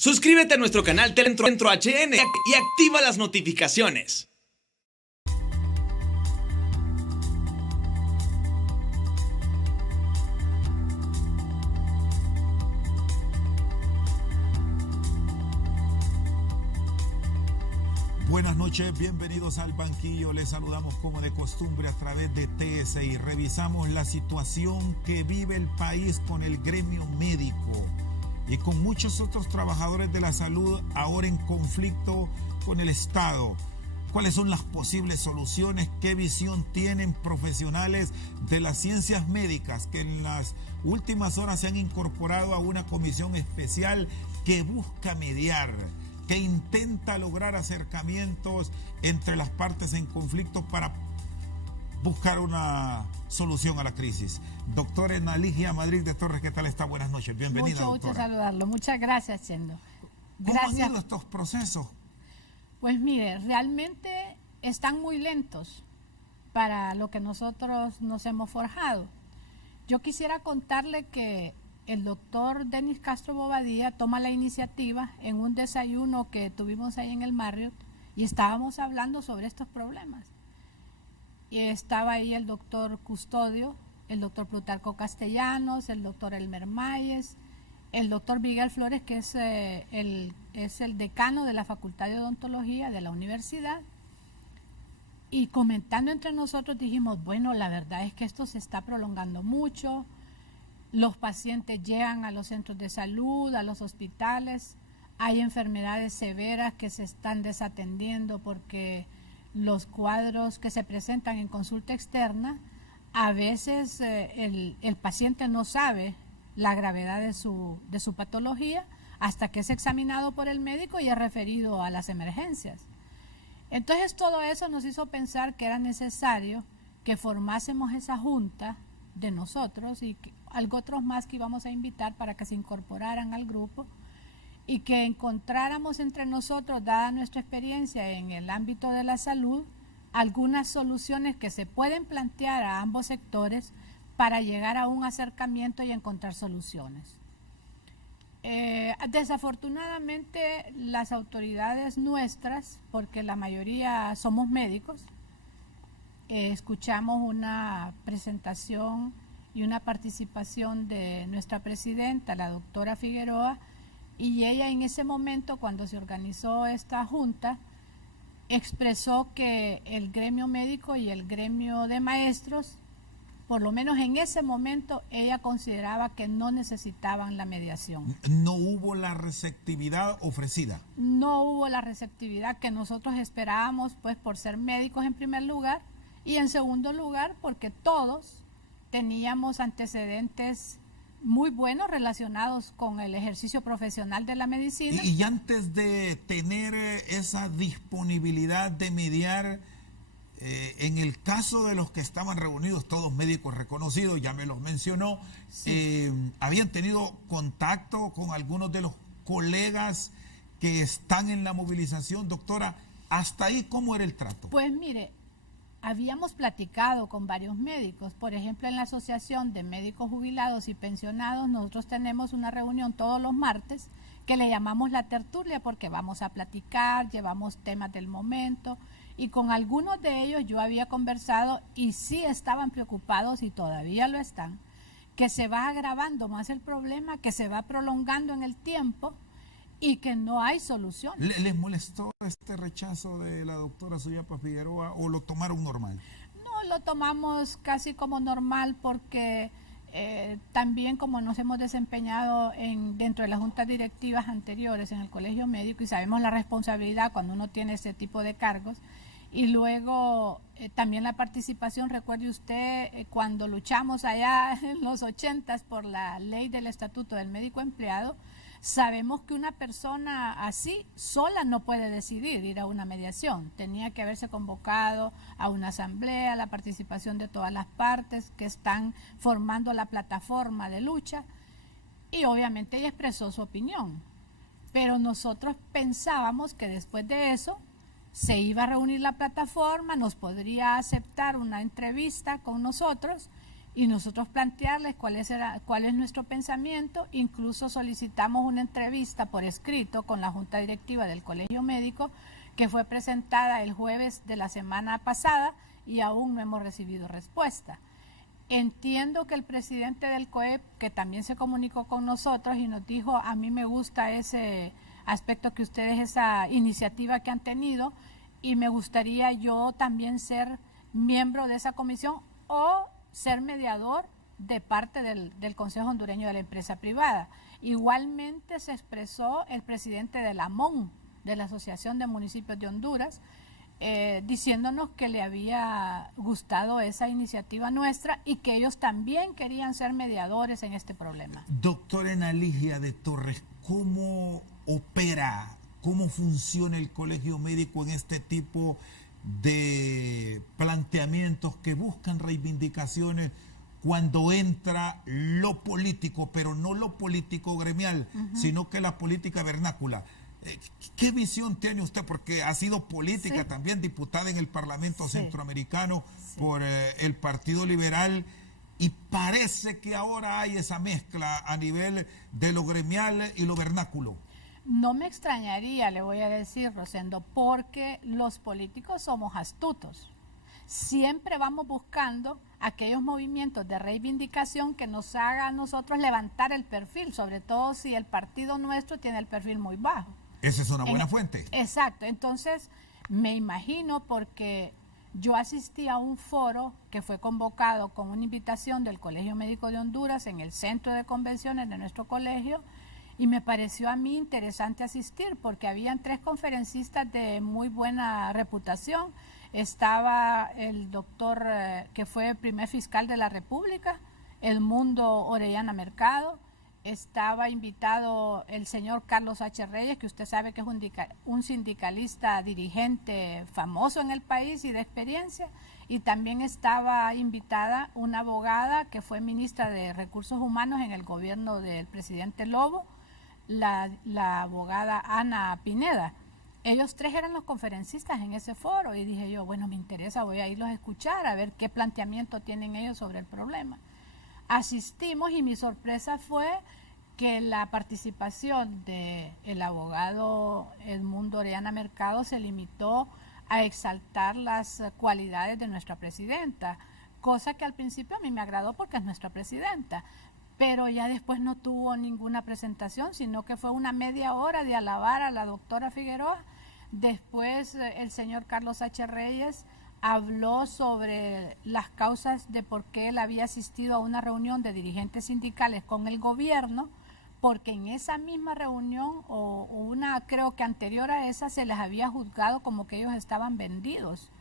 Suscríbete a nuestro canal Teletro HN y activa las notificaciones. Buenas noches, bienvenidos al banquillo. Les saludamos como de costumbre a través de TSI. Revisamos la situación que vive el país con el gremio médico y con muchos otros trabajadores de la salud ahora en conflicto con el Estado. ¿Cuáles son las posibles soluciones? ¿Qué visión tienen profesionales de las ciencias médicas que en las últimas horas se han incorporado a una comisión especial que busca mediar, que intenta lograr acercamientos entre las partes en conflicto para buscar una solución a la crisis? Doctora Enaligia Madrid de Torres, ¿qué tal está? Buenas noches, bienvenida, doctora. Mucho saludarlo, muchas gracias, Chendo. ¿Cómo han ido estos procesos? Pues mire, realmente están muy lentos para lo que nosotros nos hemos forjado. Yo quisiera contarle que el doctor Denis Castro Bobadilla toma la iniciativa en un desayuno que tuvimos ahí en el Marriott y estábamos hablando sobre estos problemas. Y estaba ahí el doctor Custodio, el doctor Plutarco Castellanos, el doctor Elmer Mayes, el doctor Miguel Flores, que es el decano de la Facultad de Odontología de la universidad. Y comentando entre nosotros dijimos, bueno, la verdad es que esto se está prolongando mucho. Los pacientes llegan a los centros de salud, a los hospitales. Hay enfermedades severas que se están desatendiendo porque los cuadros que se presentan en consulta externa, a veces el paciente no sabe la gravedad de su patología hasta que es examinado por el médico y es referido a las emergencias. Entonces todo eso nos hizo pensar que era necesario que formásemos esa junta de nosotros y otros más que íbamos a invitar para que se incorporaran al grupo y que encontráramos entre nosotros, dada nuestra experiencia en el ámbito de la salud, algunas soluciones que se pueden plantear a ambos sectores para llegar a un acercamiento y encontrar soluciones. Desafortunadamente, las autoridades nuestras, porque la mayoría somos médicos, escuchamos una presentación y una participación de nuestra presidenta, la doctora Figueroa, y ella en ese momento, cuando se organizó esta junta, expresó que el gremio médico y el gremio de maestros, por lo menos en ese momento, ella consideraba que no necesitaban la mediación. ¿No hubo la receptividad ofrecida? No hubo la receptividad que nosotros esperábamos, pues por ser médicos en primer lugar, y en segundo lugar porque todos teníamos antecedentes muy buenos relacionados con el ejercicio profesional de la medicina. Y antes de tener esa disponibilidad de mediar, en el caso de los que estaban reunidos, todos médicos reconocidos, ya me los mencionó, sí. ¿Habían tenido contacto con algunos de los colegas que están en la movilización, doctora? ¿Hasta ahí cómo era el trato? Pues mire, habíamos platicado con varios médicos. Por ejemplo, en la Asociación de Médicos Jubilados y Pensionados, nosotros tenemos una reunión todos los martes que le llamamos la tertulia porque vamos a platicar, llevamos temas del momento. Y con algunos de ellos yo había conversado y sí estaban preocupados y todavía lo están, que se va agravando más el problema, que se va prolongando en el tiempo y que no hay solución. ¿Les molestó este rechazo de la doctora Suyapa Figueroa o lo tomaron normal? No, lo tomamos casi como normal porque también como nos hemos desempeñado dentro de las juntas directivas anteriores en el colegio médico y sabemos la responsabilidad cuando uno tiene ese tipo de cargos. Y luego también la participación, recuerde usted, cuando luchamos allá en los 80s por la ley del estatuto del médico empleado, sabemos que una persona así sola no puede decidir ir a una mediación. Tenía que haberse convocado a una asamblea, la participación de todas las partes que están formando la plataforma de lucha y obviamente ella expresó su opinión. Pero nosotros pensábamos que después de eso se iba a reunir la plataforma, nos podría aceptar una entrevista con nosotros y nosotros plantearles cuál es nuestro pensamiento. Incluso solicitamos una entrevista por escrito con la Junta Directiva del Colegio Médico, que fue presentada el jueves de la semana pasada y aún no hemos recibido respuesta. Entiendo que el presidente del COEP, que también se comunicó con nosotros y nos dijo, a mí me gusta ese aspecto que ustedes, esa iniciativa que han tenido, y me gustaría yo también ser miembro de esa comisión o ser mediador de parte del Consejo Hondureño de la Empresa Privada. Igualmente se expresó el presidente de la AMON, de la Asociación de Municipios de Honduras, diciéndonos que le había gustado esa iniciativa nuestra y que ellos también querían ser mediadores en este problema. Doctora Enaligia de Torres, ¿cómo opera, cómo funciona el Colegio Médico en este tipo de planteamientos que buscan reivindicaciones cuando entra lo político, pero no lo político gremial, sino que la política vernácula? ¿Qué visión tiene usted? Porque ha sido política también, diputada en el Parlamento Centroamericano por el Partido Liberal, y parece que ahora hay esa mezcla a nivel de lo gremial y lo vernáculo. No me extrañaría, le voy a decir, Rosendo, porque los políticos somos astutos. Siempre vamos buscando aquellos movimientos de reivindicación que nos hagan a nosotros levantar el perfil, sobre todo si el partido nuestro tiene el perfil muy bajo. Esa es una buena fuente. Exacto. Entonces, me imagino, porque yo asistí a un foro que fue convocado con una invitación del Colegio Médico de Honduras en el centro de convenciones de nuestro colegio, y me pareció a mí interesante asistir porque habían 3 conferencistas de muy buena reputación. Estaba el doctor que fue primer fiscal de la República, Edmundo Orellana Mercado. Estaba invitado el señor Carlos H. Reyes, que usted sabe que es un sindicalista dirigente famoso en el país y de experiencia. Y también estaba invitada una abogada que fue ministra de Recursos Humanos en el gobierno del presidente Lobo, la abogada Ana Pineda. Ellos 3 eran los conferencistas en ese foro y dije yo, bueno, me interesa, voy a irlos a escuchar, a ver qué planteamiento tienen ellos sobre el problema. Asistimos y mi sorpresa fue que la participación del abogado Edmundo Orellana Mercado se limitó a exaltar las cualidades de nuestra presidenta, cosa que al principio a mí me agradó porque es nuestra presidenta, pero ya después no tuvo ninguna presentación, sino que fue una media hora de alabar a la doctora Figueroa. Después el señor Carlos H. Reyes habló sobre las causas de por qué él había asistido a una reunión de dirigentes sindicales con el gobierno, porque en esa misma reunión o una creo que anterior a esa se les había juzgado como que ellos estaban vendidos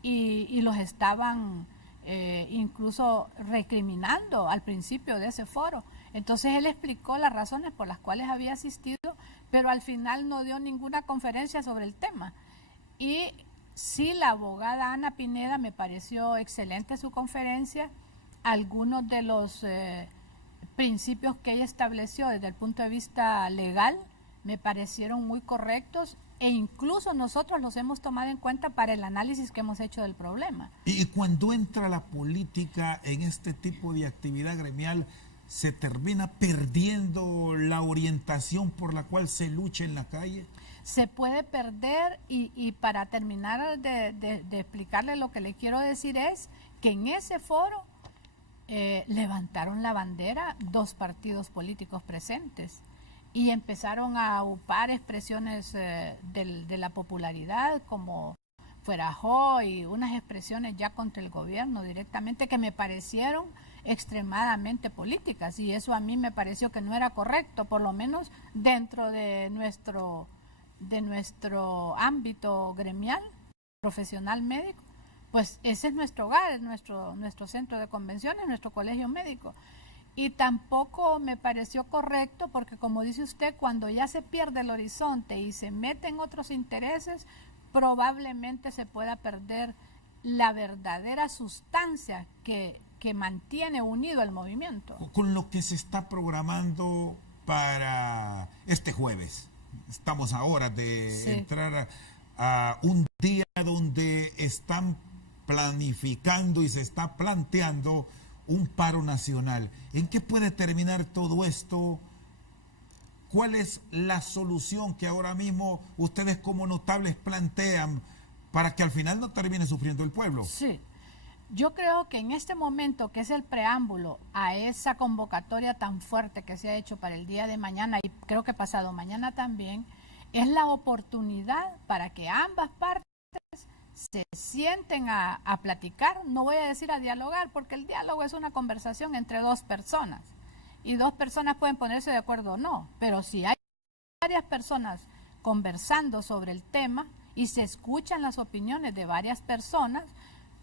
y los estaban incluso recriminando al principio de ese foro. Entonces él explicó las razones por las cuales había asistido, pero al final no dio ninguna conferencia sobre el tema. Y sí, la abogada Ana Pineda, me pareció excelente su conferencia. Algunos de los principios que ella estableció desde el punto de vista legal me parecieron muy correctos, e incluso nosotros los hemos tomado en cuenta para el análisis que hemos hecho del problema. Y cuando entra la política en este tipo de actividad gremial, ¿se termina perdiendo la orientación por la cual se lucha en la calle? Se puede perder, y para terminar de explicarle lo que le quiero decir es que en ese foro levantaron la bandera 2 partidos políticos presentes y empezaron a aupar expresiones de la popularidad como Fuerajó y unas expresiones ya contra el gobierno directamente que me parecieron extremadamente políticas, y eso a mí me pareció que no era correcto, por lo menos dentro de nuestro ámbito gremial, profesional médico. Pues ese es nuestro hogar, es nuestro centro de convenciones, nuestro colegio médico. Y tampoco me pareció correcto porque, como dice usted, cuando ya se pierde el horizonte y se meten otros intereses, probablemente se pueda perder la verdadera sustancia que mantiene unido el movimiento. Con lo que se está programando para este jueves, estamos ahora de entrar a un día donde están planificando y se está planteando un paro nacional. ¿En qué puede terminar todo esto? ¿Cuál es la solución que ahora mismo ustedes como notables plantean para que al final no termine sufriendo el pueblo? Sí, yo creo que en este momento, que es el preámbulo a esa convocatoria tan fuerte que se ha hecho para el día de mañana y creo que pasado mañana también, es la oportunidad para que ambas partes se sienten a platicar, no voy a decir a dialogar, porque el diálogo es una conversación entre dos personas y dos personas pueden ponerse de acuerdo o no, pero si hay varias personas conversando sobre el tema y se escuchan las opiniones de varias personas,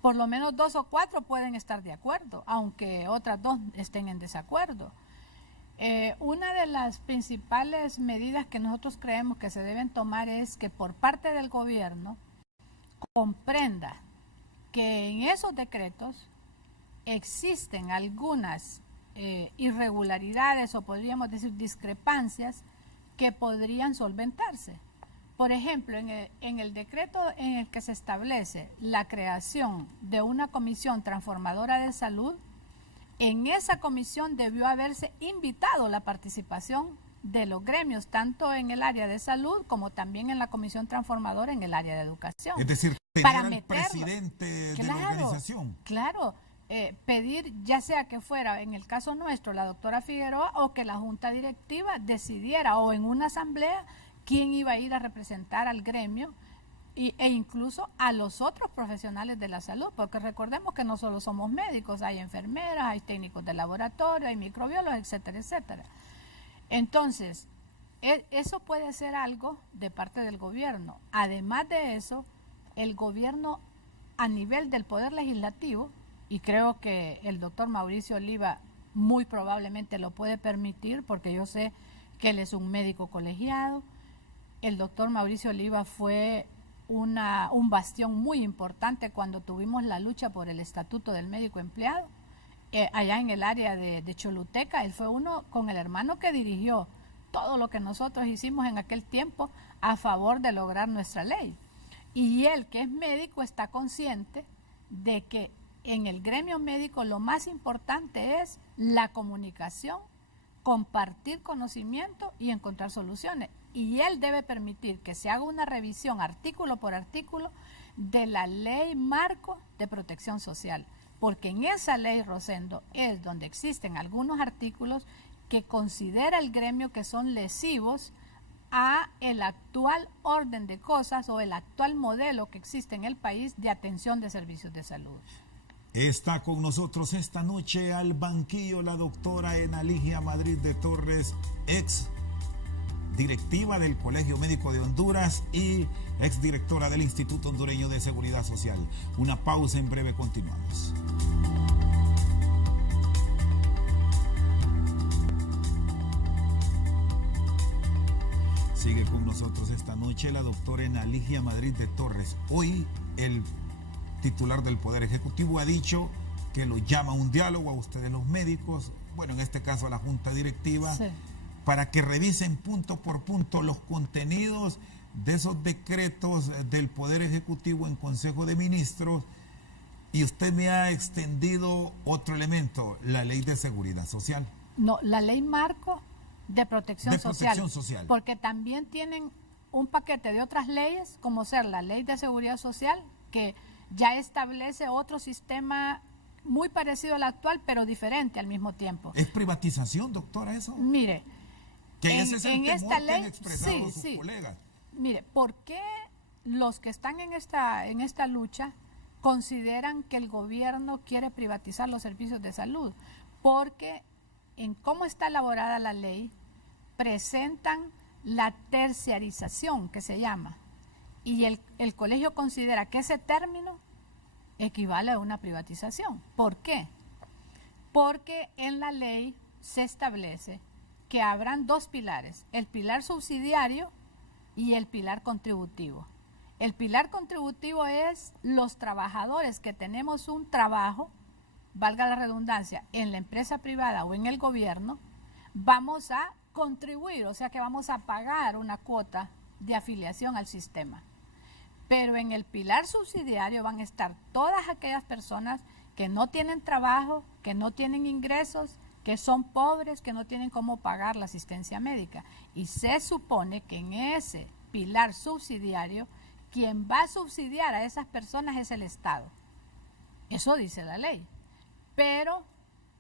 por lo menos 2 o 4 pueden estar de acuerdo, aunque otras 2 estén en desacuerdo. Una de las principales medidas que nosotros creemos que se deben tomar es que por parte del gobierno comprenda que en esos decretos existen algunas irregularidades o podríamos decir discrepancias que podrían solventarse. Por ejemplo, en el decreto en el que se establece la creación de una comisión transformadora de salud, en esa comisión debió haberse invitado la participación de los gremios, tanto en el área de salud como también en la comisión transformadora en el área de educación. Es decir, tener al presidente de la organización. Claro, pedir ya sea que fuera, en el caso nuestro, la doctora Figueroa, o que la junta directiva decidiera, o en una asamblea, quién iba a ir a representar al gremio e incluso a los otros profesionales de la salud, porque recordemos que no solo somos médicos, hay enfermeras, hay técnicos de laboratorio, hay microbiólogos, etcétera, etcétera. Entonces, eso puede ser algo de parte del gobierno. Además de eso, el gobierno a nivel del Poder Legislativo, y creo que el doctor Mauricio Oliva muy probablemente lo puede permitir, porque yo sé que él es un médico colegiado. El doctor Mauricio Oliva fue un bastión muy importante cuando tuvimos la lucha por el estatuto del médico empleado. Allá en el área de Choluteca, él fue uno con el hermano que dirigió todo lo que nosotros hicimos en aquel tiempo a favor de lograr nuestra ley. Y él, que es médico, está consciente de que en el gremio médico lo más importante es la comunicación, compartir conocimiento y encontrar soluciones. Y él debe permitir que se haga una revisión artículo por artículo de la ley marco de protección social, porque en esa ley, Rosendo, es donde existen algunos artículos que considera el gremio que son lesivos a el actual orden de cosas o el actual modelo que existe en el país de atención de servicios de salud. Está con nosotros esta noche al banquillo la doctora Enaligia Madrid de Torres, ex directiva del Colegio Médico de Honduras y exdirectora del Instituto Hondureño de Seguridad Social. Una pausa, en breve continuamos. Sigue con nosotros esta noche la doctora Enaligia Madrid de Torres. Hoy el titular del Poder Ejecutivo ha dicho que lo llama a un diálogo a ustedes los médicos, bueno, en este caso a la Junta Directiva, sí, para que revisen punto por punto los contenidos de esos decretos del Poder Ejecutivo en Consejo de Ministros. Y usted me ha extendido otro elemento, la Ley de Seguridad Social. No, la Ley Marco de Protección Social. Porque también tienen un paquete de otras leyes, como ser la Ley de Seguridad Social, que ya establece otro sistema muy parecido al actual, pero diferente al mismo tiempo. ¿Es privatización, doctora, eso? Mire, que ese es el esta ley, que han expresado sus colegas. Mire, ¿por qué los que están en esta lucha consideran que el gobierno quiere privatizar los servicios de salud? Porque en cómo está elaborada la ley, presentan la terciarización, que se llama, y el colegio considera que ese término equivale a una privatización. ¿Por qué? Porque en la ley se establece que habrán 2 pilares, el pilar subsidiario y el pilar contributivo. El pilar contributivo es los trabajadores que tenemos un trabajo, valga la redundancia, en la empresa privada o en el gobierno, vamos a contribuir, o sea que vamos a pagar una cuota de afiliación al sistema. Pero en el pilar subsidiario van a estar todas aquellas personas que no tienen trabajo, que no tienen ingresos, que son pobres, que no tienen cómo pagar la asistencia médica. Y se supone que en ese pilar subsidiario, quien va a subsidiar a esas personas es el Estado. Eso dice la ley. Pero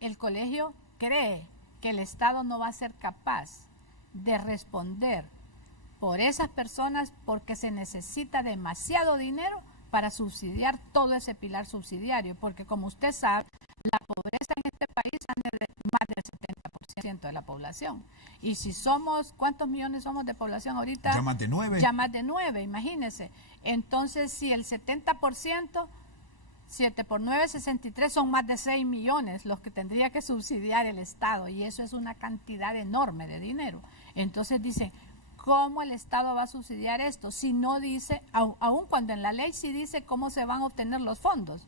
el colegio cree que el Estado no va a ser capaz de responder por esas personas porque se necesita demasiado dinero para subsidiar todo ese pilar subsidiario, porque como usted sabe, la pobreza en este país anda de más del 70% de la población. Y si somos, ¿cuántos millones somos de población ahorita? Ya más de 9. Ya más de 9, imagínense. Entonces, si el 70%, 7 por 9, 63, son más de 6 millones los que tendría que subsidiar el Estado, y eso es una cantidad enorme de dinero. Entonces dicen, ¿cómo el Estado va a subsidiar esto? Si no dice, aun cuando en la ley sí dice cómo se van a obtener los fondos,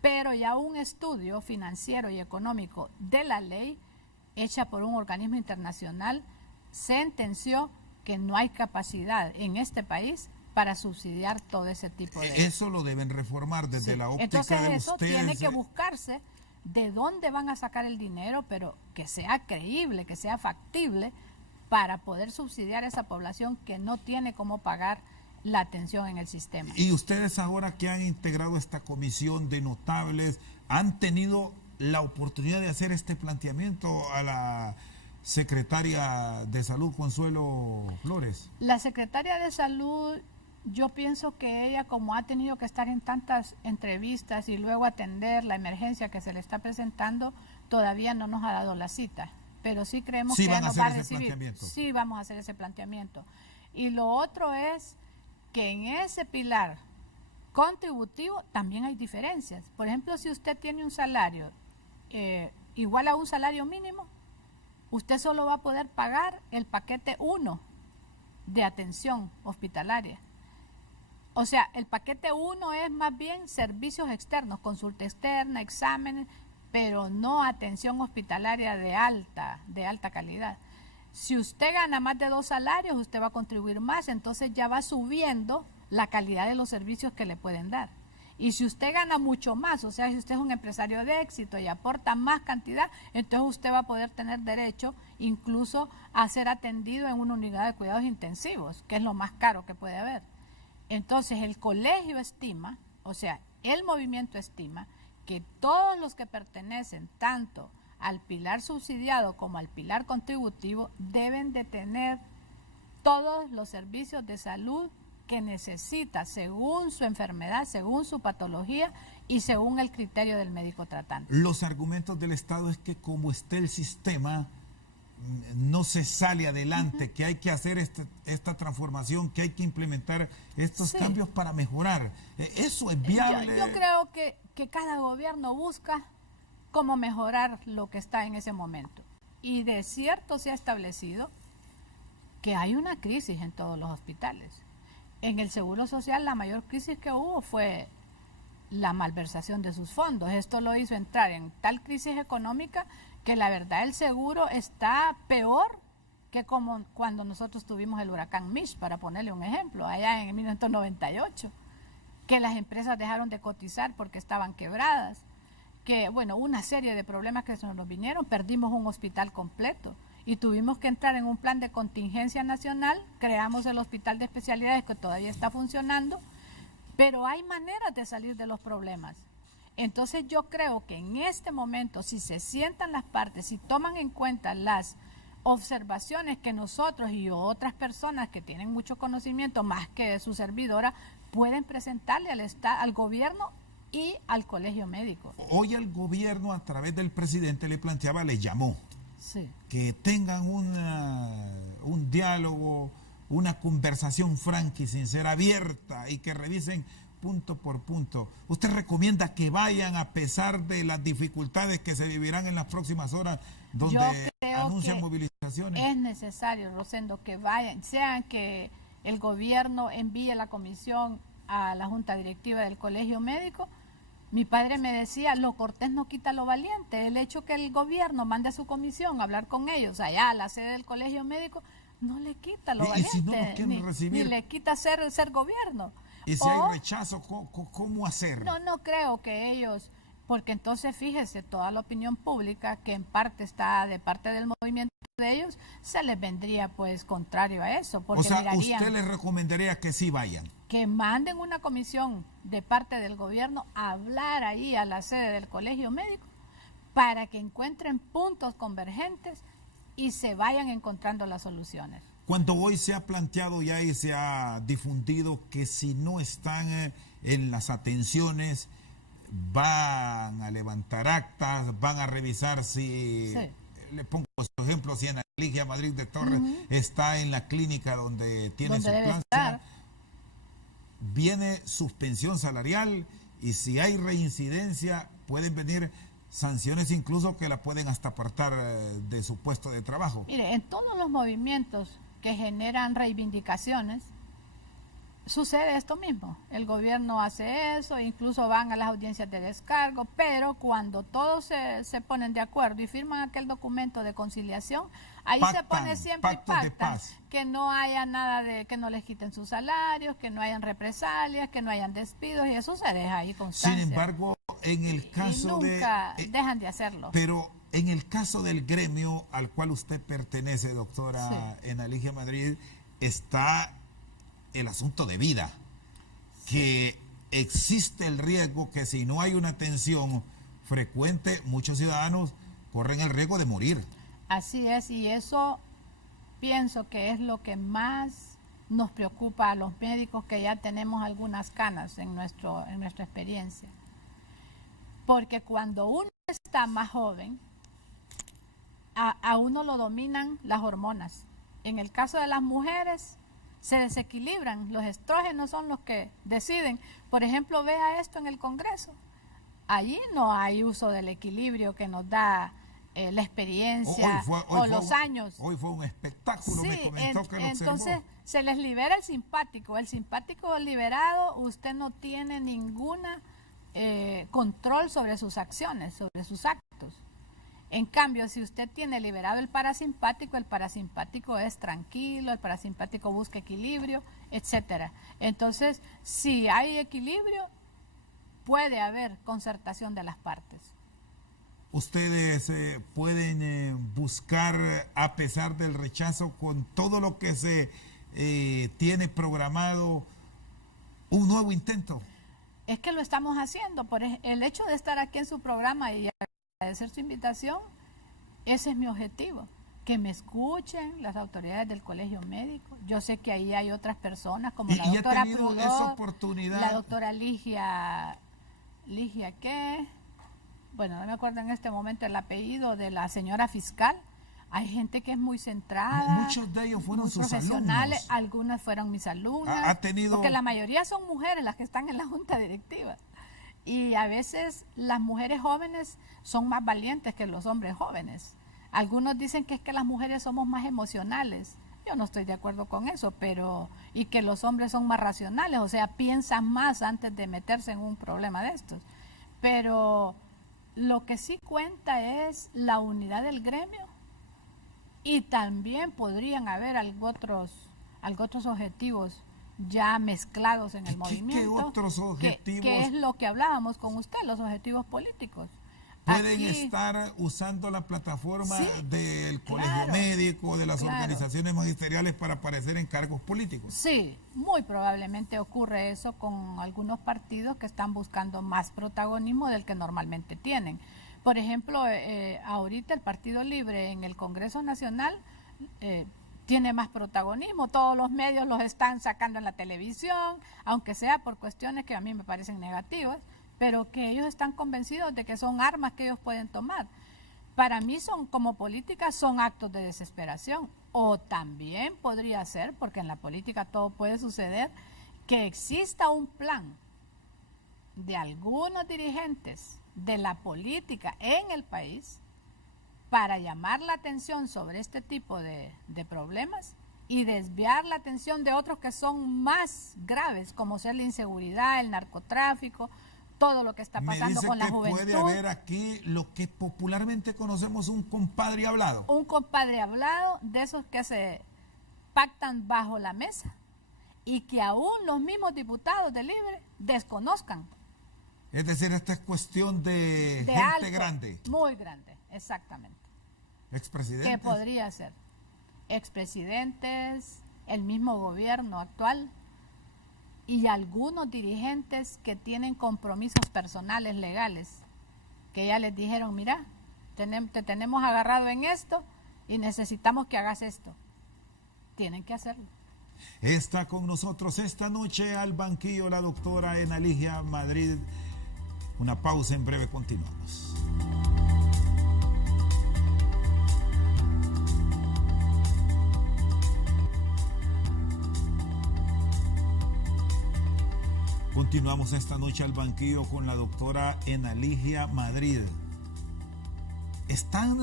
pero ya un estudio financiero y económico de la ley, hecha por un organismo internacional, sentenció que no hay capacidad en este país para subsidiar todo ese tipo de... Eso lo deben reformar desde la óptica Entonces de eso ustedes. tiene que buscarse de dónde van a sacar el dinero, pero que sea creíble, que sea factible, para poder subsidiar a esa población que no tiene cómo pagar la atención en el sistema. Y ustedes ahora que han integrado esta comisión de notables, ¿han tenido la oportunidad de hacer este planteamiento a la secretaria de Salud, Consuelo Flores? La secretaria de Salud, yo pienso que ella, como ha tenido que estar en tantas entrevistas y luego atender la emergencia que se le está presentando, todavía no nos ha dado la cita. Pero sí creemos que ella nos va a recibir. Sí, vamos a hacer ese planteamiento. Y lo otro es que en ese pilar contributivo también hay diferencias. Por ejemplo, si usted tiene un salario igual a un salario mínimo, usted solo va a poder pagar el paquete 1 de atención hospitalaria. O sea, el paquete 1 es más bien servicios externos, consulta externa, exámenes, pero no atención hospitalaria de alta calidad. Si usted gana más de 2 salarios, usted va a contribuir más, entonces ya va subiendo la calidad de los servicios que le pueden dar. Y si usted gana mucho más, o sea, si usted es un empresario de éxito y aporta más cantidad, entonces usted va a poder tener derecho incluso a ser atendido en una unidad de cuidados intensivos, que es lo más caro que puede haber. Entonces el colegio estima, o sea, el movimiento estima que todos los que pertenecen tanto al pilar subsidiado como al pilar contributivo deben de tener todos los servicios de salud que necesita según su enfermedad, según su patología y según el criterio del médico tratante. Los argumentos del Estado es que como esté el sistema, no se sale adelante, que hay que hacer esta transformación, que hay que implementar estos cambios para mejorar. ¿Eso es viable? Yo creo que cada gobierno busca cómo mejorar lo que está en ese momento. Y de cierto se ha establecido que hay una crisis en todos los hospitales. En el Seguro Social la mayor crisis que hubo fue la malversación de sus fondos. Esto lo hizo entrar en tal crisis económica que la verdad el seguro está peor que como cuando nosotros tuvimos el huracán Mitch, para ponerle un ejemplo, allá en 1998, que las empresas dejaron de cotizar porque estaban quebradas, que bueno, una serie de problemas que se nos vinieron, perdimos un hospital completo y tuvimos que entrar en un plan de contingencia nacional, creamos el hospital de especialidades que todavía está funcionando, pero hay maneras de salir de los problemas. Entonces yo creo que en este momento, si se sientan las partes, si toman en cuenta las observaciones que nosotros y otras personas que tienen mucho conocimiento, más que su servidora, pueden presentarle al gobierno y al colegio médico. Hoy el gobierno, a través del presidente, le llamó. Sí. Que tengan un diálogo, una conversación franca y sincera, abierta, y que revisen punto por punto. ¿Usted recomienda que vayan a pesar de las dificultades que se vivirán en las próximas horas, donde anuncian movilizaciones? Es necesario, Rosendo, que vayan, sean que el gobierno envíe la comisión a la junta directiva del colegio médico. Mi padre me decía, lo cortés no quita lo valiente. El hecho que el gobierno mande a su comisión a hablar con ellos allá a la sede del colegio médico no le quita lo valiente, si no los quieren recibir, ni le quita ser gobierno. Y si hay rechazo, ¿cómo hacer? No creo que ellos, porque entonces fíjese, toda la opinión pública que en parte está de parte del movimiento de ellos, se les vendría pues contrario a eso, porque o sea, mirarían, usted les recomendaría que sí vayan. que manden una comisión de parte del gobierno a hablar ahí a la sede del colegio médico para que encuentren puntos convergentes y se vayan encontrando las soluciones. Cuando hoy se ha planteado ya y se ha difundido que si no están en las atenciones van a levantar actas, van a revisar si, Sí. le pongo su ejemplo, si Ana Ligia Madrid de Torres está en la clínica donde tiene Donde su debe plaza, estar. viene suspensión salarial y si hay reincidencia pueden venir sanciones incluso que la pueden hasta apartar de su puesto de trabajo. Mire, en todos los movimientos que generan reivindicaciones, sucede esto mismo. El gobierno hace eso, incluso van a las audiencias de descargo, pero cuando todos se ponen de acuerdo y firman aquel documento de conciliación, ahí Pactan, se pone siempre y pactos de pactan paz. que no haya nada de, que no les quiten sus salarios, que no hayan represalias, que no hayan despidos, y eso se deja ahí constancia. Sin embargo, en el caso y nunca dejan de hacerlo. Pero en el caso del gremio al cual usted pertenece, doctora Ana Ligia Madrid, está el asunto de vida, que existe el riesgo que si no hay una atención frecuente, muchos ciudadanos corren el riesgo de morir. Así es, y eso pienso que es lo que más nos preocupa a los médicos que ya tenemos algunas canas en nuestra experiencia. Porque cuando uno está más joven, a uno lo dominan las hormonas. En el caso de las mujeres, se desequilibran, los estrógenos son los que deciden. Por ejemplo, vea esto en el Congreso. Allí no hay uso del equilibrio que nos da la experiencia o los años. Hoy fue un espectáculo, Sí, me comentó que lo entonces observó. se les libera el simpático. El simpático liberado, usted no tiene ninguna control sobre sus acciones, sobre sus actos. En cambio, si usted tiene liberado el parasimpático es tranquilo, el parasimpático busca equilibrio, etcétera. Entonces, si hay equilibrio, puede haber concertación de las partes. Ustedes pueden buscar, a pesar del rechazo, con todo lo que se tiene programado, un nuevo intento. Es que lo estamos haciendo. Por el hecho de estar aquí en su programa y agradecer su invitación, ese es mi objetivo, que me escuchen las autoridades del colegio médico. Yo sé que ahí hay otras personas como la doctora Prudó, la doctora Ligia ¿qué? Bueno, no me acuerdo en este momento el apellido de la señora fiscal. Hay gente que es muy centrada. Muchos de ellos fueron sus profesionales, alumnos. algunas fueron mis alumnas. Porque la mayoría son mujeres las que están en la junta directiva. Y a veces las mujeres jóvenes son más valientes que los hombres jóvenes. Algunos dicen que es que las mujeres somos más emocionales. Yo no estoy de acuerdo con eso, y que los hombres son más racionales, o sea, piensan más antes de meterse en un problema de estos. Pero lo que sí cuenta es la unidad del gremio, y también podrían haber algo otros objetivos ya mezclados en el movimiento. ¿Qué otros objetivos? Que es lo que hablábamos con usted, los objetivos políticos. Pueden estar usando la plataforma del colegio médico, de las organizaciones magisteriales para aparecer en cargos políticos. Sí, muy probablemente ocurre eso con algunos partidos que están buscando más protagonismo del que normalmente tienen. Por ejemplo, ahorita el Partido Libre en el Congreso Nacional tiene más protagonismo, todos los medios los están sacando en la televisión, aunque sea por cuestiones que a mí me parecen negativas, pero que ellos están convencidos de que son armas que ellos pueden tomar. Para mí como política son actos de desesperación, o también podría ser, porque en la política todo puede suceder, que exista un plan de algunos dirigentes de la política en el país para llamar la atención sobre este tipo de problemas y desviar la atención de otros que son más graves, como sea la inseguridad, el narcotráfico, todo lo que está pasando con la juventud. Puede haber aquí lo que popularmente conocemos un compadre hablado. Un compadre hablado, de esos que se pactan bajo la mesa y que aún los mismos diputados de Libre desconozcan. Es decir, esta es cuestión de gente alto, grande. Muy grande, exactamente. Expresidentes. ¿Qué podría ser? Expresidentes, el mismo gobierno actual y algunos dirigentes que tienen compromisos personales legales, que ya les dijeron, mira, te tenemos agarrado en esto y necesitamos que hagas esto. Tienen que hacerlo. Está con nosotros esta noche al banquillo la doctora Enaligia Madrid. Una pausa, en breve continuamos. Continuamos esta noche al banquillo con la doctora Enaligia Madrid. Están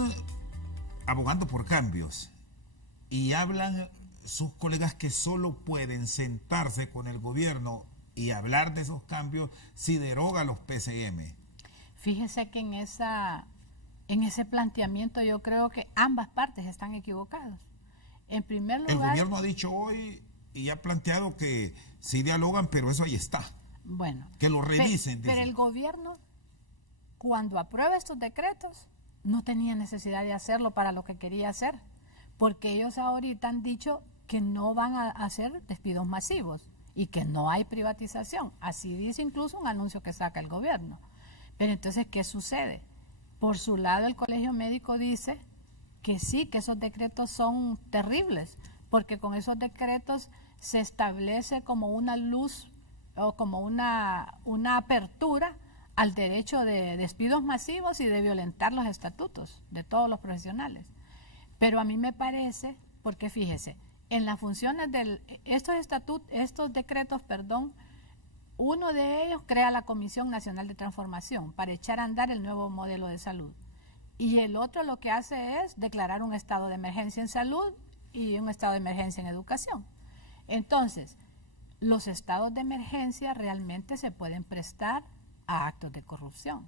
abogando por cambios y hablan sus colegas que solo pueden sentarse con el gobierno y hablar de esos cambios si deroga los PCM. Fíjese que en ese planteamiento yo creo que ambas partes están equivocadas. En primer lugar, el gobierno ha dicho hoy y ha planteado que sí dialogan, pero eso ahí está. Bueno, que lo revisen. Pero el gobierno, cuando aprueba estos decretos, no tenía necesidad de hacerlo para lo que quería hacer, porque ellos ahorita han dicho que no van a hacer despidos masivos y que no hay privatización. Así dice incluso un anuncio que saca el gobierno. Pero entonces, ¿qué sucede? Por su lado, el Colegio Médico dice que sí, que esos decretos son terribles, porque con esos decretos se establece como una luz o como una apertura al derecho de despidos masivos y de violentar los estatutos de todos los profesionales. Pero a mí me parece, porque fíjese, en las funciones de estos decretos, uno de ellos crea la Comisión Nacional de Transformación para echar a andar el nuevo modelo de salud. Y el otro lo que hace es declarar un estado de emergencia en salud y un estado de emergencia en educación. Entonces, los estados de emergencia realmente se pueden prestar a actos de corrupción.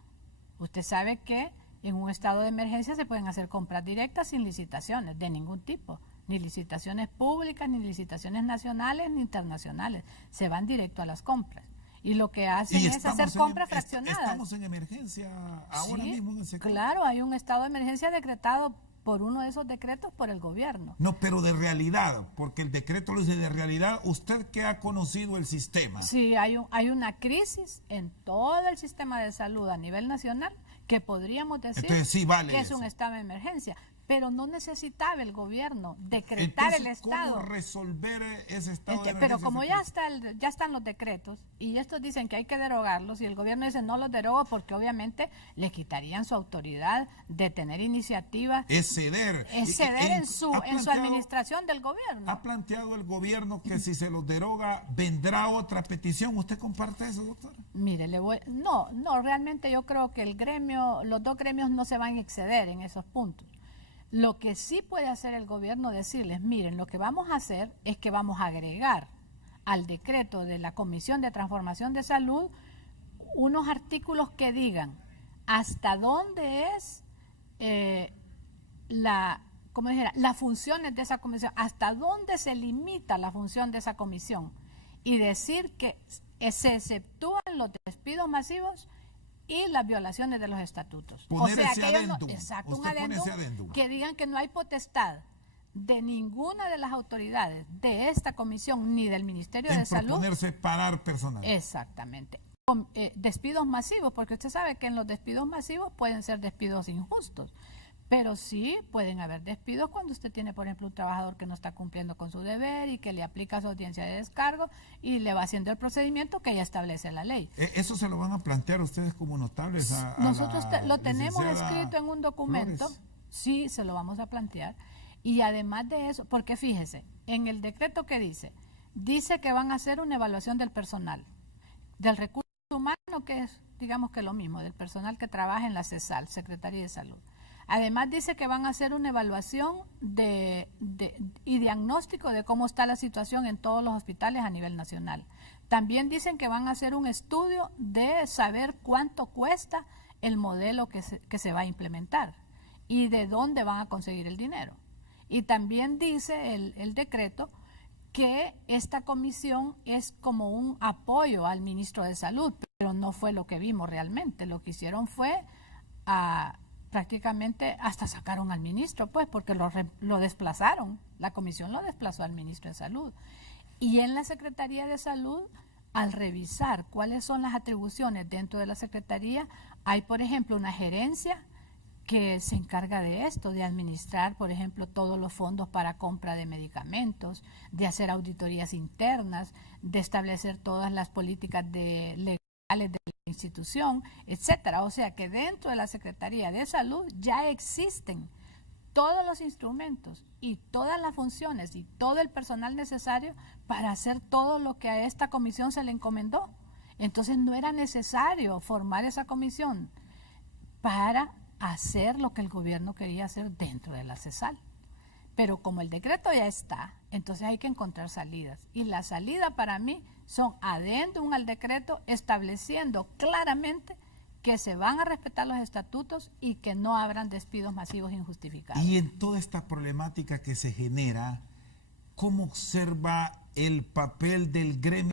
Usted sabe que en un estado de emergencia se pueden hacer compras directas sin licitaciones de ningún tipo, ni licitaciones públicas, ni licitaciones nacionales, ni internacionales. Se van directo a las compras. Y lo que hacen es hacer compras fraccionadas. Estamos en emergencia ahora mismo en el sector. Claro, hay un estado de emergencia decretado por uno de esos decretos por el gobierno. No, pero de realidad, porque el decreto lo dice de realidad. Usted que ha conocido el sistema. Sí, hay una crisis en todo el sistema de salud a nivel nacional que podríamos decir que es un estado de emergencia. Pero no necesitaba el gobierno decretar el estado. ¿Cómo resolver ese estado de emergencia? Pero como ya están los decretos y estos dicen que hay que derogarlos y el gobierno dice no los derogo porque obviamente le quitarían su autoridad de tener iniciativa. Es ceder. En su administración del gobierno. ¿Ha planteado el gobierno que si se los deroga vendrá otra petición? ¿Usted comparte eso, doctora? Mire, no, realmente yo creo que los dos gremios no se van a exceder en esos puntos. Lo que sí puede hacer el gobierno es decirles, miren, lo que vamos a hacer es que vamos a agregar al decreto de la Comisión de Transformación de Salud unos artículos que digan hasta dónde es las funciones de esa comisión, hasta dónde se limita la función de esa comisión y decir que se exceptúan los despidos masivos y las violaciones de los estatutos. Poner o sea, ese que ellos adendum. un adendum que digan que no hay potestad de ninguna de las autoridades de esta comisión ni del Ministerio de Salud. Poner separar personal. Exactamente. Despidos masivos, porque usted sabe que en los despidos masivos pueden ser despidos injustos. Pero sí pueden haber despidos cuando usted tiene, por ejemplo, un trabajador que no está cumpliendo con su deber y que le aplica su audiencia de descargo y le va haciendo el procedimiento que ya establece la ley. ¿Eso se lo van a plantear ustedes como notables? Nosotros lo tenemos escrito en un documento. Flores. Sí, se lo vamos a plantear. Y además de eso, porque fíjese, en el decreto que dice que van a hacer una evaluación del personal, del recurso humano, que es, digamos que lo mismo, del personal que trabaja en la CESAL, Secretaría de Salud. Además dice que van a hacer una evaluación y diagnóstico de cómo está la situación en todos los hospitales a nivel nacional. También dicen que van a hacer un estudio de saber cuánto cuesta el modelo que se va a implementar y de dónde van a conseguir el dinero. Y también dice el decreto que esta comisión es como un apoyo al ministro de Salud, pero no fue lo que vimos realmente. Lo que hicieron fue prácticamente hasta sacaron al ministro, pues, porque lo desplazaron. La comisión lo desplazó al ministro de Salud. Y en la Secretaría de Salud, al revisar cuáles son las atribuciones dentro de la Secretaría, hay, por ejemplo, una gerencia que se encarga de esto, de administrar, por ejemplo, todos los fondos para compra de medicamentos, de hacer auditorías internas, de establecer todas las políticas legales de la institución, etcétera. O sea que dentro de la Secretaría de Salud ya existen todos los instrumentos y todas las funciones y todo el personal necesario para hacer todo lo que a esta comisión se le encomendó. Entonces no era necesario formar esa comisión para hacer lo que el gobierno quería hacer dentro de la CESAL. Pero como el decreto ya está, entonces hay que encontrar salidas. Y la salida para mí son adendum al decreto, estableciendo claramente que se van a respetar los estatutos y que no habrán despidos masivos injustificados. Y en toda esta problemática que se genera, ¿cómo observa el papel del gremio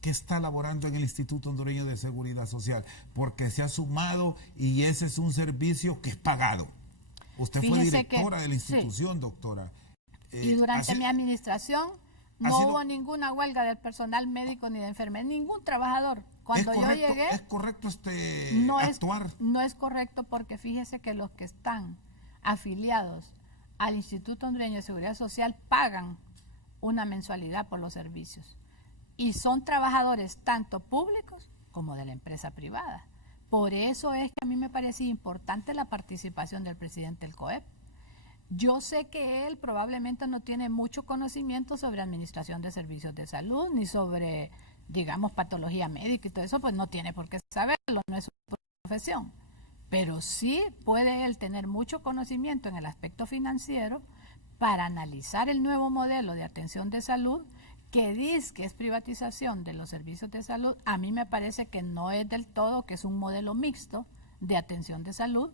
que está laborando en el Instituto Hondureño de Seguridad Social? Porque se ha sumado y ese es un servicio que es pagado. Usted fue directora de la institución, sí, doctora. Y durante mi administración no hubo ninguna huelga del personal médico ni de enfermería, ningún trabajador. Cuando yo llegué... ¿Es correcto actuar? No es correcto, porque fíjese que los que están afiliados al Instituto Hondureño de Seguridad Social pagan una mensualidad por los servicios. Y son trabajadores tanto públicos como de la empresa privada. Por eso es que a mí me parece importante la participación del presidente del COEP. Yo sé que él probablemente no tiene mucho conocimiento sobre administración de servicios de salud, ni sobre, digamos, patología médica y todo eso, pues no tiene por qué saberlo, no es su profesión. Pero sí puede él tener mucho conocimiento en el aspecto financiero para analizar el nuevo modelo de atención de salud que dice que es privatización de los servicios de salud. A mí me parece que no es del todo, que es un modelo mixto de atención de salud,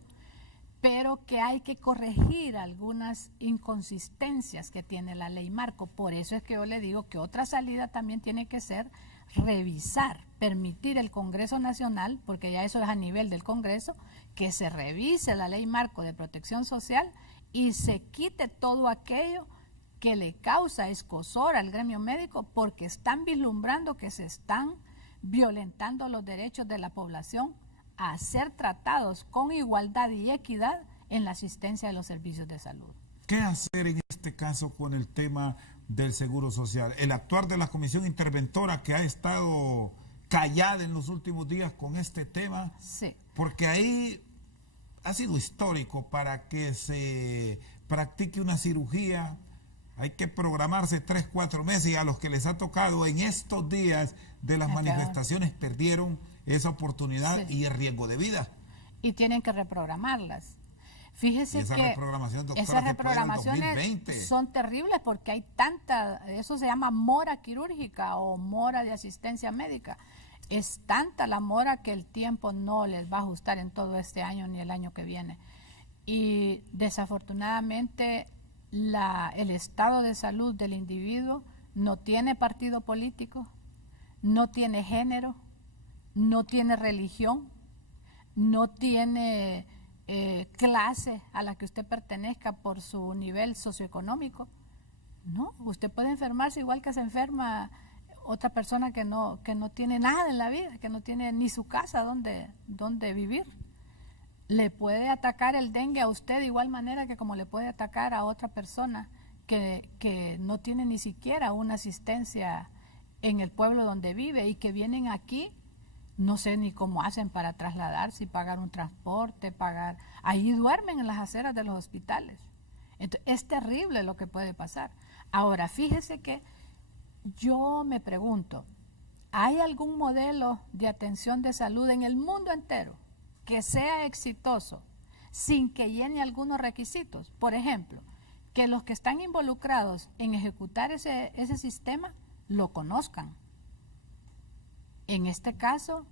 pero que hay que corregir algunas inconsistencias que tiene la ley marco. Por eso es que yo le digo que otra salida también tiene que ser revisar, permitir el Congreso Nacional, porque ya eso es a nivel del Congreso, que se revise la ley marco de protección social y se quite todo aquello que le causa escozor al gremio médico, porque están vislumbrando que se están violentando los derechos de la población a ser tratados con igualdad y equidad en la asistencia de los servicios de salud. ¿Qué hacer en este caso con el tema del seguro social? El actuar de la comisión interventora, que ha estado callada en los últimos días con este tema, sí, porque ahí ha sido histórico. Para que se practique una cirugía hay que programarse 3-4 meses, y a los que les ha tocado en estos días de las manifestaciones perdieron esa oportunidad, sí, y el riesgo de vida. Y tienen que reprogramarlas. Fíjese esa que reprogramación, doctora, esas reprogramaciones son terribles, porque hay tanta, eso se llama mora quirúrgica o mora de asistencia médica. Es tanta la mora que el tiempo no les va a ajustar en todo este año ni el año que viene. Y desafortunadamente el estado de salud del individuo no tiene partido político, no tiene género, no tiene religión, no tiene clase a la que usted pertenezca por su nivel socioeconómico. No, usted puede enfermarse igual que se enferma otra persona que no tiene nada en la vida, que no tiene ni su casa donde vivir. Le puede atacar el dengue a usted de igual manera que como le puede atacar a otra persona que no tiene ni siquiera una asistencia en el pueblo donde vive, y que vienen aquí, no sé ni cómo hacen para trasladarse y pagar un transporte, ahí duermen en las aceras de los hospitales. Entonces, es terrible lo que puede pasar. Ahora, fíjese que yo me pregunto, ¿hay algún modelo de atención de salud en el mundo entero que sea exitoso sin que llene algunos requisitos? Por ejemplo, que los que están involucrados en ejecutar ese sistema lo conozcan. En este caso,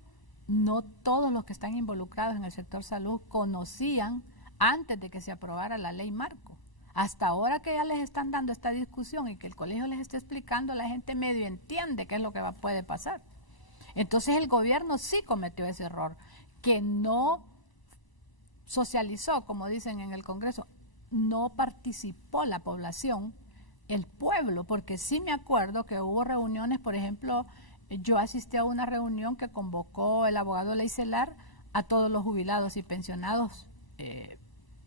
no todos los que están involucrados en el sector salud conocían antes de que se aprobara la ley marco. Hasta ahora que ya les están dando esta discusión y que el colegio les está explicando, la gente medio entiende qué es lo que puede pasar. Entonces el gobierno sí cometió ese error, que no socializó, como dicen en el Congreso, no participó la población, el pueblo, porque sí me acuerdo que hubo reuniones, por ejemplo, yo asistí a una reunión que convocó el abogado Leicelar a todos los jubilados y pensionados,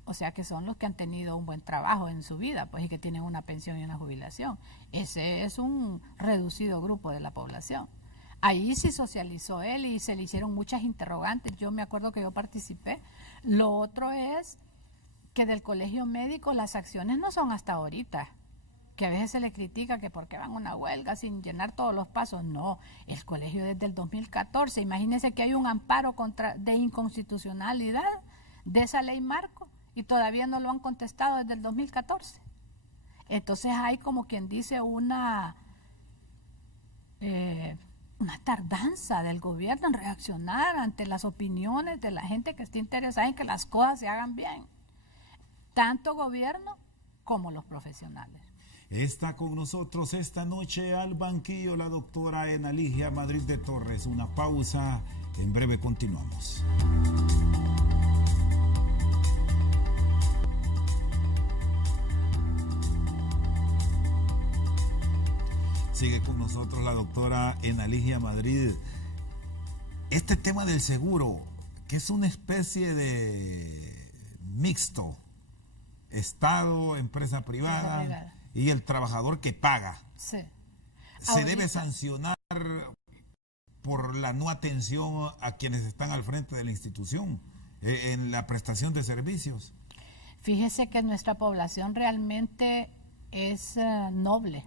o sea que son los que han tenido un buen trabajo en su vida, pues, y que tienen una pensión y una jubilación. Ese es un reducido grupo de la población. Ahí sí socializó él y se le hicieron muchas interrogantes. Yo me acuerdo que yo participé. Lo otro es que del colegio médico las acciones no son hasta ahorita, que a veces se le critica que porque van a una huelga sin llenar todos los pasos. No, el colegio desde el 2014. Imagínense que hay un amparo de inconstitucionalidad de esa ley marco y todavía no lo han contestado desde el 2014. Entonces hay, como quien dice, una tardanza del gobierno en reaccionar ante las opiniones de la gente que está interesada en que las cosas se hagan bien, tanto gobierno como los profesionales. Está con nosotros esta noche al banquillo la doctora Enaligia Madrid de Torres. Una pausa, en breve continuamos. Sigue con nosotros la doctora Enaligia Madrid. Este tema del seguro, que es una especie de mixto, Estado, empresa privada y el trabajador que paga. Sí. ¿Se debe sancionar por la no atención a quienes están al frente de la institución en la prestación de servicios? Fíjese que nuestra población realmente es noble.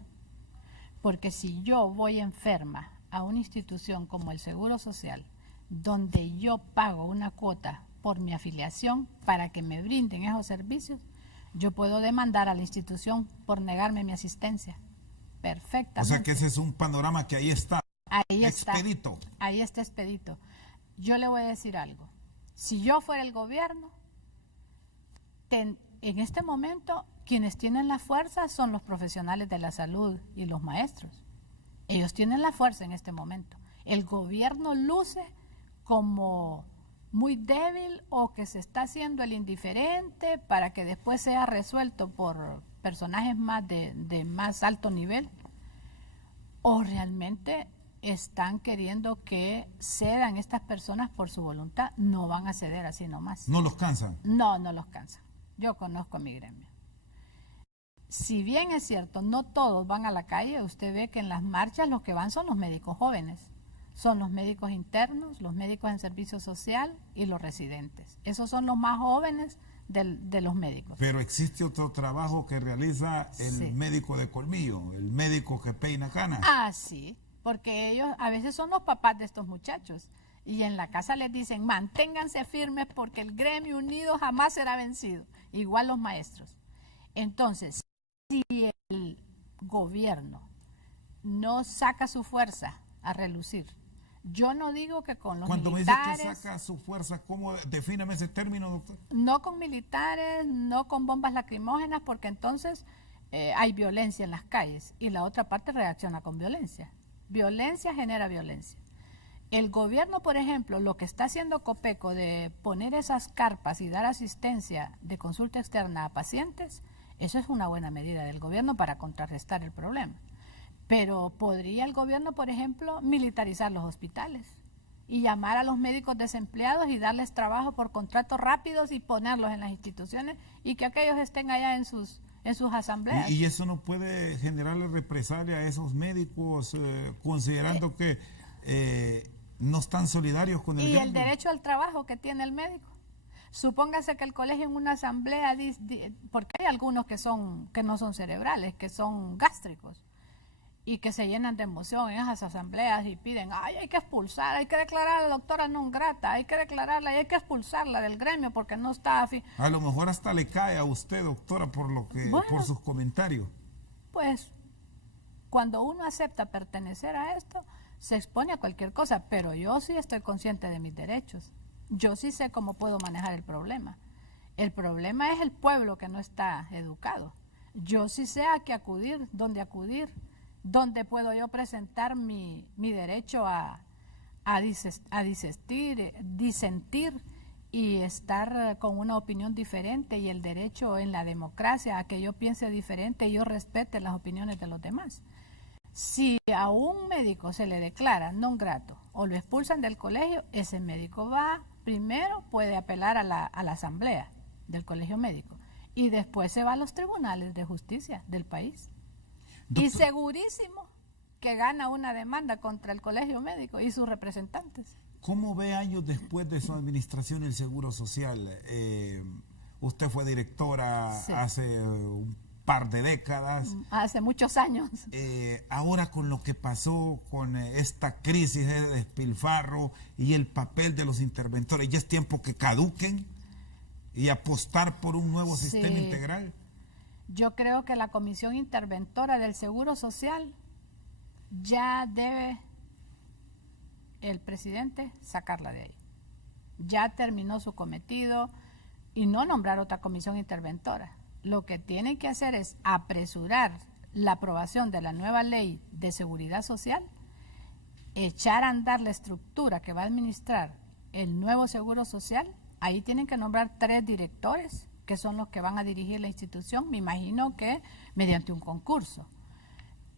Porque si yo voy enferma a una institución como el Seguro Social, donde yo pago una cuota por mi afiliación para que me brinden esos servicios, yo puedo demandar a la institución por negarme mi asistencia. Perfectamente. O sea que ese es un panorama que ahí está. Ahí está. Expedito. Ahí está expedito. Yo le voy a decir algo. Si yo fuera el gobierno, en este momento quienes tienen la fuerza son los profesionales de la salud y los maestros. Ellos tienen la fuerza en este momento. El gobierno luce como muy débil o que se está haciendo el indiferente para que después sea resuelto por personajes más de más alto nivel, o realmente están queriendo que cedan estas personas por su voluntad. No van a ceder así nomás. ¿No los cansan? No, no los cansan. Yo conozco a mi gremio. Si bien es cierto, no todos van a la calle, usted ve que en las marchas los que van son los médicos jóvenes, son los médicos internos, los médicos en servicio social y los residentes. Esos son los más jóvenes de los médicos. Pero existe otro trabajo que realiza el médico de colmillo, el médico que peina canas. Ah, sí, porque ellos a veces son los papás de estos muchachos y en la casa les dicen, manténganse firmes porque el gremio unido jamás será vencido. Igual los maestros. Entonces, si el gobierno no saca su fuerza a relucir, yo no digo que con los Cuando militares... me dice que saca su fuerza, ¿cómo? Defíname ese término, doctor. No con militares, no con bombas lacrimógenas, porque entonces hay violencia en las calles y la otra parte reacciona con violencia. Violencia genera violencia. El gobierno, por ejemplo, lo que está haciendo Copeco de poner esas carpas y dar asistencia de consulta externa a pacientes, eso es una buena medida del gobierno para contrarrestar el problema. Pero podría el gobierno, por ejemplo, militarizar los hospitales y llamar a los médicos desempleados y darles trabajo por contratos rápidos y ponerlos en las instituciones y que aquellos estén allá en sus asambleas. ¿Y eso no puede generarle represalia a esos médicos, considerando que no están solidarios con el y gremio? El derecho al trabajo que tiene el médico? Supóngase que el colegio en una asamblea, porque hay algunos que no son cerebrales, que son gástricos, y que se llenan de emoción en esas asambleas y piden, ay, hay que expulsar, hay que declarar a la doctora non grata, hay que declararla y hay que expulsarla del gremio porque no está afín. A lo mejor hasta le cae a usted, doctora, por sus comentarios. Pues, cuando uno acepta pertenecer a esto, se expone a cualquier cosa, pero yo sí estoy consciente de mis derechos. Yo sí sé cómo puedo manejar el problema. El problema es el pueblo que no está educado. Yo sí sé a qué acudir, dónde puedo yo presentar mi derecho a disentir y estar con una opinión diferente, y el derecho en la democracia a que yo piense diferente y yo respete las opiniones de los demás. Si a un médico se le declara non grato o lo expulsan del colegio, ese médico primero puede apelar a la asamblea del colegio médico y después se va a los tribunales de justicia del país. Doctor, y segurísimo que gana una demanda contra el colegio médico y sus representantes. ¿Cómo ve años después de su administración el Seguro Social? Usted fue directora sí. Hace un par de décadas. Hace muchos años. Ahora con lo que pasó con esta crisis de despilfarro y el papel de los interventores, ¿ya es tiempo que caduquen y apostar por un nuevo sistema integral? Yo creo que la Comisión Interventora del Seguro Social ya debe el presidente sacarla de ahí. Ya terminó su cometido y no nombrar otra comisión interventora. Lo que tienen que hacer es apresurar la aprobación de la nueva ley de seguridad social, echar a andar la estructura que va a administrar el nuevo seguro social. Ahí tienen que nombrar 3 directores, que son los que van a dirigir la institución, me imagino que mediante un concurso.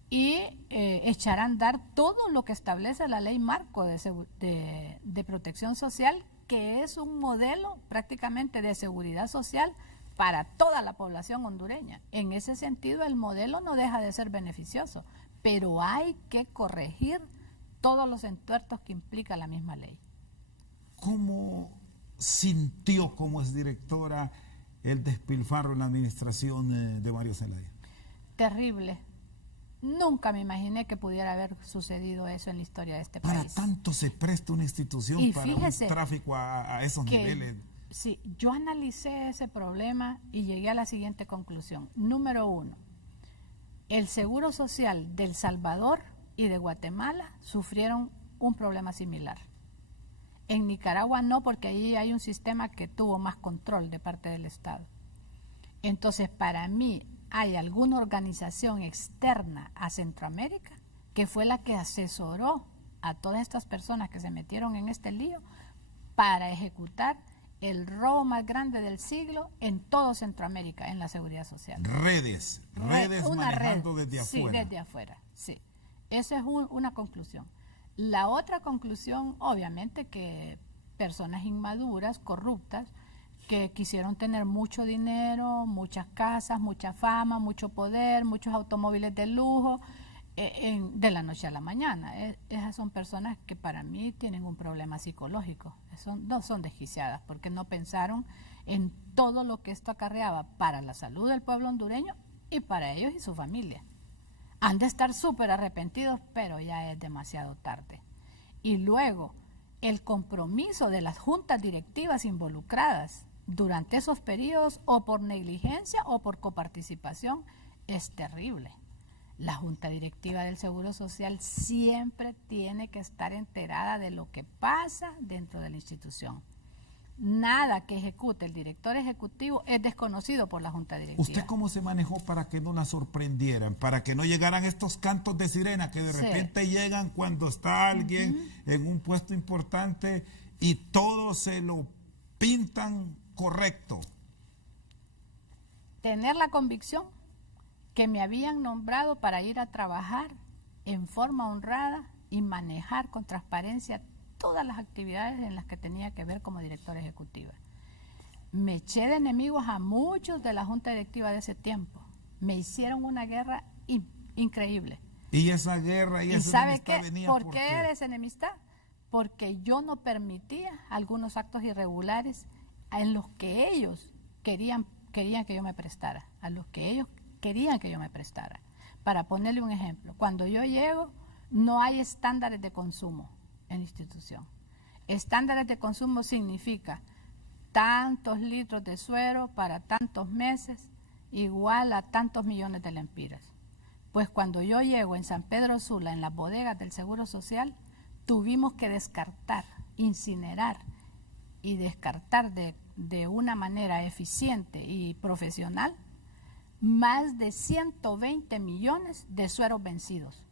Y echar a andar todo lo que establece la ley marco de protección social, que es un modelo prácticamente de seguridad social para toda la población hondureña. En ese sentido, el modelo no deja de ser beneficioso, pero hay que corregir todos los entuertos que implica la misma ley. ¿Cómo sintió como exdirectora el despilfarro en la administración de Mario Zelaya? Terrible. Nunca me imaginé que pudiera haber sucedido eso en la historia de este país. Para tanto se presta una institución y para un tráfico a esos niveles. Sí, yo analicé ese problema y llegué a la siguiente conclusión. Número 1, el Seguro Social de El Salvador y de Guatemala sufrieron un problema similar. En Nicaragua no, porque ahí hay un sistema que tuvo más control de parte del Estado. Entonces, para mí, ¿hay alguna organización externa a Centroamérica que fue la que asesoró a todas estas personas que se metieron en este lío para ejecutar el robo más grande del siglo en todo Centroamérica en la seguridad social? Redes manejando desde afuera. Sí, desde afuera, sí. Esa es una conclusión. La otra conclusión, obviamente, que personas inmaduras, corruptas, que quisieron tener mucho dinero, muchas casas, mucha fama, mucho poder, muchos automóviles de lujo, de la noche a la mañana. Esas son personas que para mí tienen un problema psicológico. No son desquiciadas porque no pensaron en todo lo que esto acarreaba para la salud del pueblo hondureño y para ellos y su familia. Han de estar súper arrepentidos, pero ya es demasiado tarde. Y luego, el compromiso de las juntas directivas involucradas durante esos periodos, o por negligencia o por coparticipación, es terrible. La Junta Directiva del Seguro Social siempre tiene que estar enterada de lo que pasa dentro de la institución. Nada que ejecute el director ejecutivo es desconocido por la Junta Directiva. ¿Usted cómo se manejó para que no la sorprendieran, para que no llegaran estos cantos de sirena que de repente llegan cuando está alguien en un puesto importante y todo se lo pintan correcto? Tener la convicción que me habían nombrado para ir a trabajar en forma honrada y manejar con transparencia todas las actividades en las que tenía que ver como directora ejecutiva. Me eché de enemigos a muchos de la Junta Directiva de ese tiempo. Me hicieron una guerra increíble. ¿Y esa guerra y esa enemistad venía por qué era esa enemistad? Porque yo no permitía algunos actos irregulares en los que ellos querían que yo me prestara, a los que ellos querían que yo me prestara. Para ponerle un ejemplo, cuando yo llego, no hay estándares de consumo en la institución. Estándares de consumo significa tantos litros de suero para tantos meses, igual a tantos millones de lempiras. Pues cuando yo llego en San Pedro Sula, en las bodegas del Seguro Social, tuvimos que descartar, incinerar y descartar de de una manera eficiente y profesional más de 120 millones de sueros vencidos,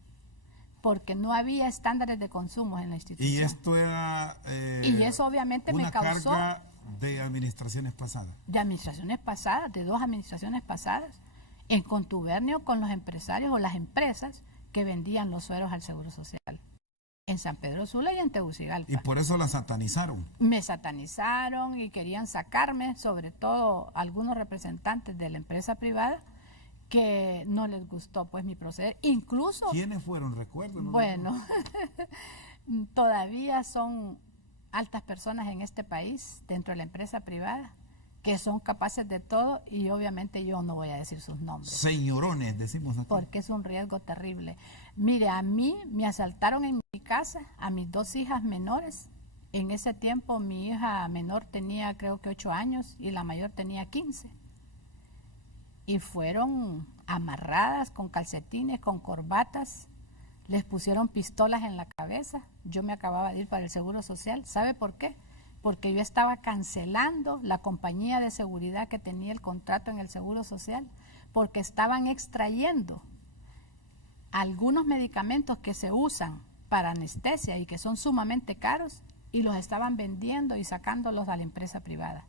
porque no había estándares de consumo en la institución. Y esto era y eso obviamente me causó carga de administraciones pasadas. De administraciones pasadas, de 2 administraciones pasadas, en contubernio con los empresarios o las empresas que vendían los sueros al Seguro Social, en San Pedro Sula y en Tegucigalpa. Y por eso la satanizaron. Me satanizaron y querían sacarme, sobre todo algunos representantes de la empresa privada, que no les gustó pues mi proceder. Incluso... ¿Quiénes fueron? Recuerden. Bueno, todavía son altas personas en este país, dentro de la empresa privada, que son capaces de todo, y obviamente yo no voy a decir sus nombres. Señorones, decimos aquí. Porque es un riesgo terrible. Mire, a mí me asaltaron en mi casa, a mis 2 hijas menores. En ese tiempo mi hija menor tenía creo que 8 años y la mayor tenía 15. Y fueron amarradas con calcetines, con corbatas, les pusieron pistolas en la cabeza. Yo me acababa de ir para el Seguro Social. ¿Sabe por qué? Porque yo estaba cancelando la compañía de seguridad que tenía el contrato en el Seguro Social, porque estaban extrayendo algunos medicamentos que se usan para anestesia y que son sumamente caros, y los estaban vendiendo y sacándolos a la empresa privada.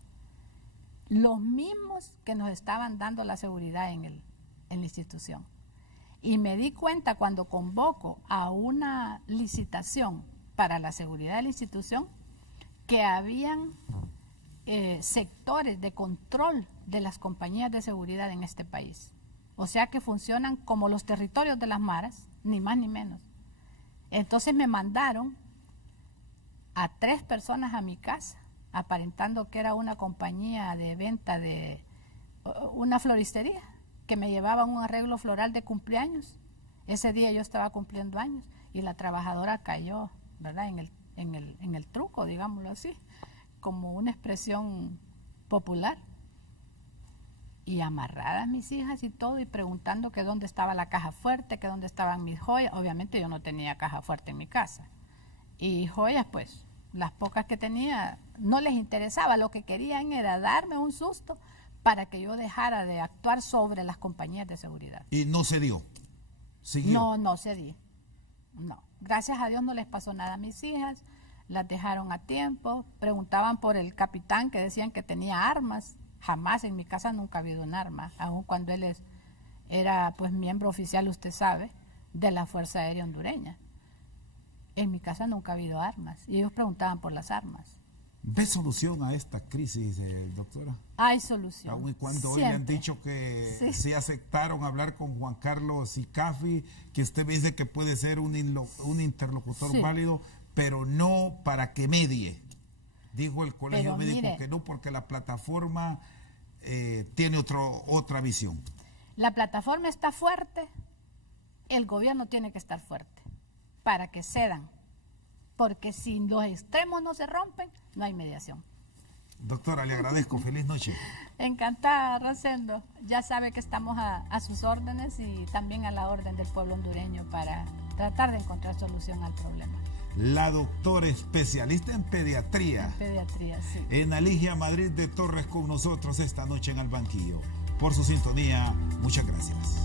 Los mismos que nos estaban dando la seguridad en la institución. Y me di cuenta cuando convoco a una licitación para la seguridad de la institución que habían sectores de control de las compañías de seguridad en este país. O sea que funcionan como los territorios de las maras, ni más ni menos. Entonces me mandaron a 3 personas a mi casa, aparentando que era una compañía de venta de una floristería, que me llevaban un arreglo floral de cumpleaños. Ese día yo estaba cumpliendo años y la trabajadora cayó, ¿verdad?, en el truco, digámoslo así, como una expresión popular. Y amarradas mis hijas y todo, y preguntando que dónde estaba la caja fuerte, que dónde estaban mis joyas. Obviamente yo no tenía caja fuerte en mi casa. Y joyas, pues, las pocas que tenía, no les interesaba. Lo que querían era darme un susto para que yo dejara de actuar sobre las compañías de seguridad. Y no se dio. ¿Siguió? No cedí. No. Gracias a Dios no les pasó nada a mis hijas. Las dejaron a tiempo. Preguntaban por el capitán, que decían que tenía armas. Jamás en mi casa nunca ha habido un arma, aun cuando él era pues miembro oficial, usted sabe, de la Fuerza Aérea Hondureña. En mi casa nunca ha habido armas, y ellos preguntaban por las armas. ¿Ve solución a esta crisis, doctora? Hay solución. Aun y cuando hoy siempre. le han dicho que sí. se aceptaron hablar con Juan Carlos Icafi, que usted me dice que puede ser un interlocutor sí. válido, pero no para que medie. Dijo el Colegio Médico mire, que no, porque la plataforma tiene otra visión. La plataforma está fuerte, el gobierno tiene que estar fuerte para que cedan, porque si los extremos no se rompen, no hay mediación. Doctora, le agradezco. Feliz noche. Encantada, Rosendo. Ya sabe que estamos a sus órdenes y también a la orden del pueblo hondureño para tratar de encontrar solución al problema. La doctora especialista en pediatría. En pediatría, sí. En Aligia Madrid de Torres con nosotros esta noche en El Banquillo. Por su sintonía, muchas gracias.